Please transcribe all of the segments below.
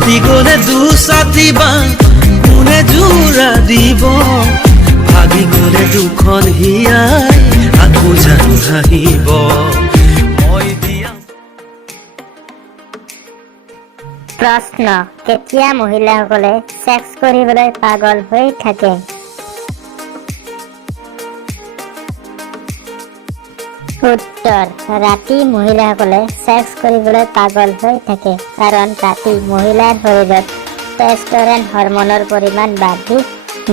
ৰাতি গলে দুছাতি বা কোনে জোৰা দিব ভাগি গলে দুখন হিয়াই আকৌ জানো হাঁহিব মই দিয়া। প্ৰশ্ন, কেতিয়া মহিলাসকলে সেক্স কৰিবলৈ পাগল হৈ থাকে? উত্তৰ, ৰাতি মহিলাসকলে সেক্স কৰিবলৈ পাগল হৈ থাকে কাৰণ ৰাতি মহিলাৰ শৰীৰত টেষ্টৰেন হৰমনৰ পৰিমাণ বাঢ়ি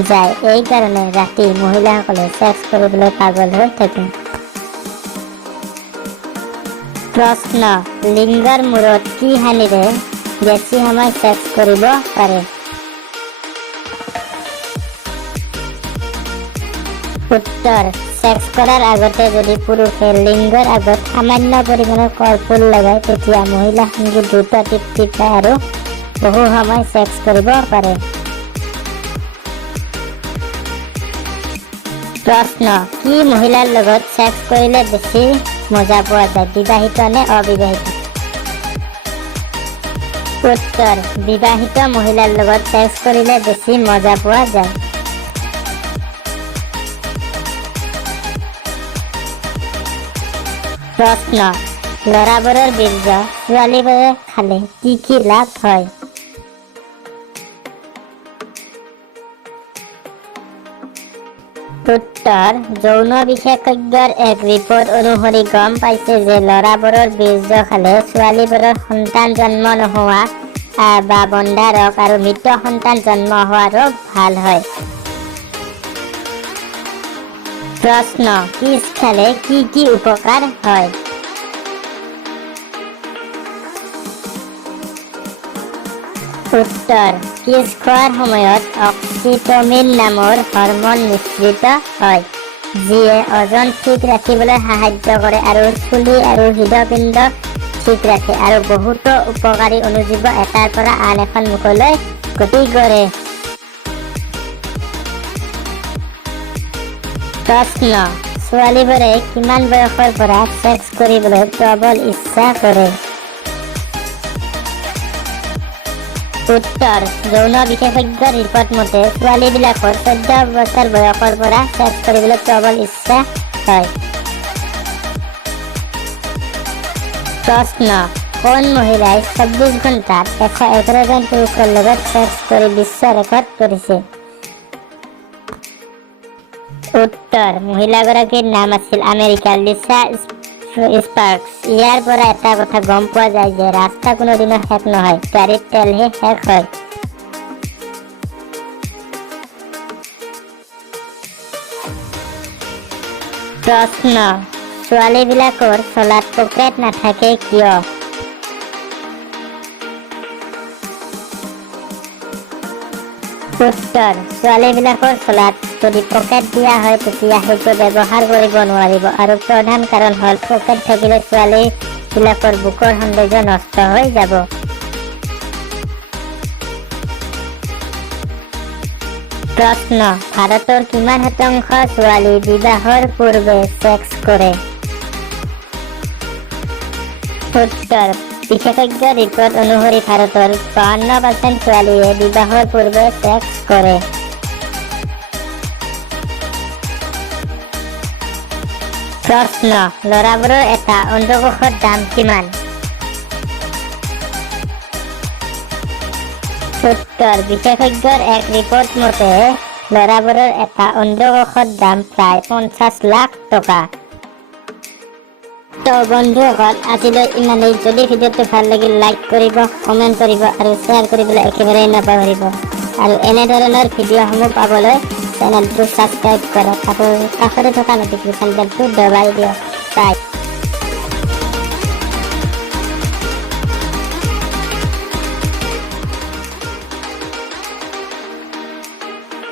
যায়। এই কাৰণে ৰাতি মহিলাসকলে সেক্স কৰিবলৈ পাগল হৈ থাকে। প্ৰশ্ন, লিংগৰ মূৰত কি হানিৰে বেছি সময় সেক্স কৰিব পাৰে? উত্তৰ, সেক্স কৰাৰ আগতে যদি পুৰুষে লিংগৰ আগত সামান্য পৰিমাণৰ কৰ্পূৰ লগায় তেতিয়া মহিলা সংগী দ্ৰুত তৃপ্তি পায় আৰু বহু সময় সেক্স কৰিব পাৰে। প্ৰশ্ন, কি মহিলাৰ লগত সেক্স কৰিলে বেছি মজা পোৱা যায়, বিবাহিত নে অবিবাহিত? উত্তৰ, বিবাহিত মহিলাৰ লগত সেক্স কৰিলে বেছি মজা পোৱা যায়। প্ৰশ্ন, ল'ৰাবোৰৰ বীৰ্য ছোৱালীবোৰে খালে কি কি লাভ হয়? উত্তৰ, যৌন বিশেষজ্ঞৰ এক ৰিপৰ্ট অনুসৰি গম পাইছে যে ল'ৰাবোৰৰ বীৰ্য খালে ছোৱালীবোৰৰ সন্তান জন্ম নোহোৱা বা বন্ধা ৰোগ আৰু মৃত সন্তান জন্ম হোৱা ৰোগ ভাল হয়। প্ৰশ্ন, কিছ খালে কি কি উপকাৰ হয়? উত্তৰ, কিছ খোৱাৰ সময়ত অক্সিটমিন নামৰ হৰমন নিঃসৃত হয় যিয়ে ওজন ঠিক ৰাখিবলৈ সাহায্য কৰে আৰু চুলি আৰু হৃদপিণ্ড ঠিক ৰাখে আৰু বহুতো উপকাৰী অণুজীৱ এটাৰ পৰা আন এখন মুখলৈ গতি কৰে। প্ৰশ্ন, ছোৱালীবোৰে কিমান বয়সৰ পৰা সেক্স কৰিবলৈ প্ৰবল ইচ্ছা কৰে? উত্তৰ, যৌন বিশেষজ্ঞৰ ৰিপৰ্ট মতে ছোৱালীবিলাকৰ 14 বছৰ বয়সৰ পৰা সেক্স কৰিবলৈ প্ৰবল ইচ্ছা হয়। প্ৰশ্ন, কোন মহিলাই 24 ঘণ্টাত 111 জন পুৰুষৰ লগত সেক্স কৰি বিশ্ব ৰেকৰ্ড কৰিছে? উত্তৰ, মহিলাগৰাকীৰ নাম আছিল আমেৰিকাৰ লিছা স্পাৰ্কছ। ইয়াৰ পৰা এটা কথা গম পোৱা যায় যে ৰাস্তা কোনোদিনো শেষ নহয়, গাড়ীত তেলহে শেষ হয়। প্ৰশ্ন, ছোৱালীবিলাকৰ চলাত পকেট নাথাকে কিয়? উত্তৰ, ছোৱালীবিলাকৰ চলাত যদি পকেট দিয়া হয় তেতিয়া সেইটো ব্যৱহাৰ কৰিব নোৱাৰিব আৰু প্ৰধান কাৰণ হ'ল পকেট থাকিলে ছোৱালীবিলাকৰ বুকৰ সৌন্দৰ্য নষ্ট হৈ যাব। প্ৰশ্ন, ভাৰতৰ কিমান শতাংশ ছোৱালী বিবাহৰ পূৰ্বে সেক্স কৰে? উত্তৰ, বিশেষজ্ঞ ৰিপৰ্ট অনুসৰি ভাৰতৰ 52% ছোৱালীয়ে বিবাহৰ পূৰ্বে সেক্স কৰে। প্ৰশ্ন, ল'ৰাবোৰৰ এটা অণ্ডকোষৰ দাম কিমান? উত্তৰ, বিশেষজ্ঞৰ এক ৰিপৰ্ট মতে ল'ৰাবোৰৰ এটা অণ্ডকোষৰ দাম প্ৰায় 50 লাখ টকা। তো বন্ধুসকল, আজিলৈ ইমানেই। যদি ভিডিঅ'টো ভাল লাগিল লাইক কৰিব, কমেণ্ট কৰিব আৰু শ্বেয়াৰ কৰিবলৈ একেবাৰেই নাপাহৰিব আৰু এনেধৰণৰ ভিডিঅ'সমূহ পাবলৈ চেনেলটো ছাবস্ক্ৰাইব কৰক আৰু কাষতে থকা নটিফিকেশ্যন বেলটো দবাই দিয়ক। বাই।